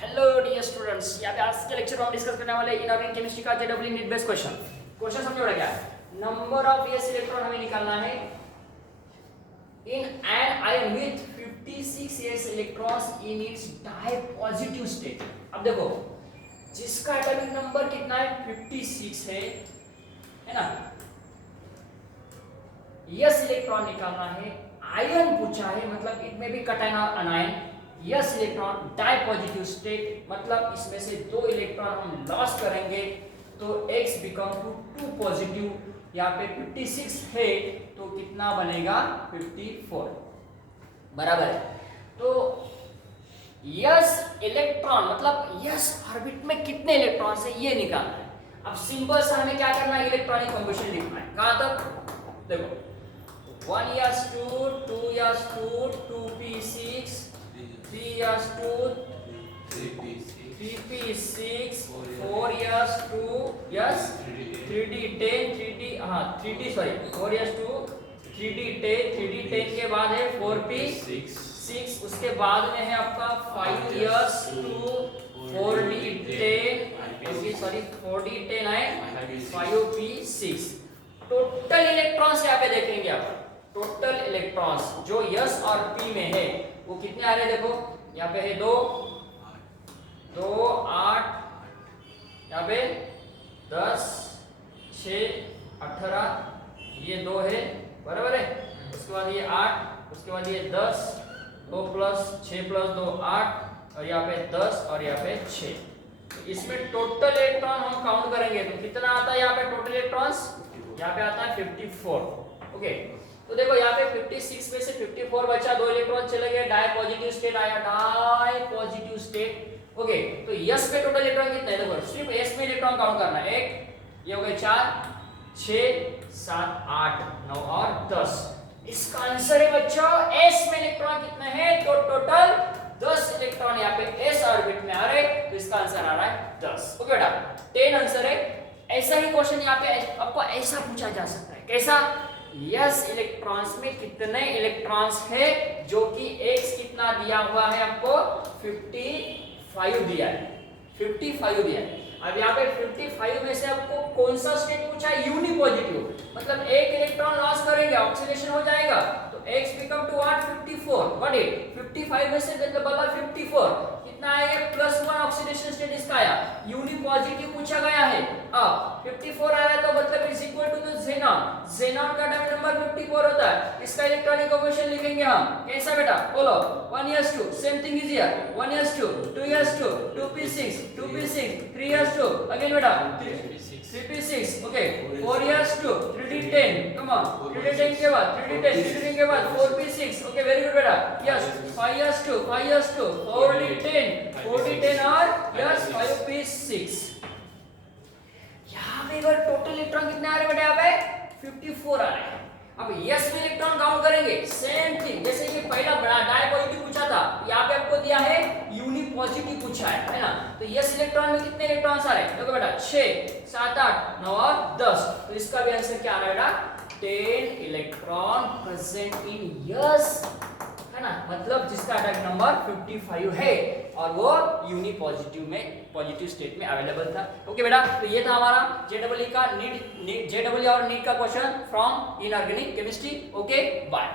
Hello dear students, यहाँ पे आज के लेक्चर में हम डिस्कस करने वाले इनऑर्गेनिक केमिस्ट्री का जेडब्ल्यू नीट बेस्ड क्वेश्चन समझ रहा क्या है। नंबर ऑफ s इलेक्ट्रॉन हमें निकालना है in an ion with 56 s electrons in its di positive state. अब देखो जिसका एटॉमिक नंबर कितना है 56 है ना। s इलेक्ट्रॉन निकालना है, आयन पूछा है, मतलब इट में भी cation anion. Yes electron di positive state, मतलब इसमें से दो इलेक्ट्रॉन हम लॉस करेंगे तो x बिकम टू 2 पॉजिटिव। यहाँ पे 56 है तो कितना बनेगा 54 बराबर है। तो यस इलेक्ट्रॉन मतलब यस ऑर्बिट में कितने इलेक्ट्रॉन है ये निकालना है। अब सिंपल सा हमें क्या करना है, इलेक्ट्रॉनिक कॉम्बिनेशन लिखना है। कहां तक देखो 1s2 2s2 2p6 3s2 3p6 4s2 yes 3d10 4s2 3d10 3d10 के बाद है 4p6, उसके बाद में है आपका 5s2 4d10 है 5p6। टोटल इलेक्ट्रॉन्स यहाँ पे देखेंगे आप, टोटल इलेक्ट्रॉन्स जो यस और पी में है वो कितने आ रहे हैं। देखो यहाँ पे है 2 8, यहाँ पे 10 6 18, ये 2 है बराबर है। उसके बाद ये 8, उसके बाद ये 10, 2 प्लस 6 प्लस 2 8, और यहाँ पे 10 और यहाँ पे 6। तो इसमें टोटल इलेक्ट्रॉन हम काउंट करेंगे तो कितना आता है यहाँ पे टोटल इलेक्ट्रॉन्स, यहाँ पे आता है 54। ओके तो देखो यहाँ पे 56 में से 54 बचा, 2 इलेक्ट्रॉन चले गए, डाई पॉजिटिव स्टेट आया, डाई पॉजिटिव स्टेट। ओके तो यस पे टोटल इलेक्ट्रॉन कितने हैं, देखो सिर्फ एस में इलेक्ट्रॉन काउंट करना है। 1 ये हो गए 4 6 7 8 9 और 10। इसका आंसर है बच्चों एस में इलेक्ट्रॉन कितने हैं, तो टोटल 10 इलेक्ट्रॉन यहाँ पे एस ऑर्बिट में आ रहे, तो इसका आंसर आ रहा है 10। ओके बेटा 10 आंसर है। ऐसा ही क्वेश्चन यहाँ पे आपको ऐसा पूछा जा सकता है, कैसा, यस इलेक्ट्रॉन्स में कितने इलेक्ट्रॉन्स है, जो कि x कितना दिया हुआ है आपको 55 दिया है, 55 दिया है। अब यहाँ पे 55 में से आपको कौन सा स्टेट पूछा है, यूनि पॉजिटिव, मतलब एक इलेक्ट्रॉन लॉस करेंगे ऑक्सीडेशन हो जाएगा तो x become to what 54 what it 55 में से बोला 54 कितना आएगा +1 ऑक्सीडेशन स्टेट इसका आया, यूनि पॉजिटिव पूछा गया है। अब 54 आ रहा है तो मतलब is equal to xenon, xenon का एटॉमिक नंबर 54 होता है। इसका इलेक्ट्रॉनिक कॉम्बिनेशन लिखेंगे हम कैसा बेटा, बोलो 1s2 same thing is here 1s2 2s2 2p6 2p6 3s2 again बेटा 3p6 okay 4s2 3d10 come on 3d10 के बाद 3d10 के बाद 4p6 ओके वेरी गुड बेटा यस 5s2 4d10 और यस 5p6। यहाँ पे अगर टोटल इलेक्ट्रॉन कितने आ रहे हैं बेटा, यहाँ पे 54 आ रहे हैं। अब यस में इलेक्ट्रॉन काउंट करेंगे सेम थिंग, जैसे ये पहला बड़ा डाई पॉजिटिव पूछा था, यहाँ पे आपको दिया है यूनि पॉजिटिव पूछा है ना। तो यस इलेक्ट्रॉन में कितने इलेक्ट्रॉन्स आ रहे हैं, देखो बेटा 6 7 8 9 और 10। तो इसका भी आंसर क्या आ रहा है बेटा 10 इलेक्ट्रॉन प्रेजेंट इन यस है ना, मतलब जिसका एटॉमिक नंबर 55 है और वो यूनि पॉजिटिव में पॉजिटिव स्टेट में अवेलेबल था। ओके बेटा तो ये था हमारा जेडब्ल्यू का नीट जेडब्ल्यू और नीट का question from inorganic chemistry. Okay bye.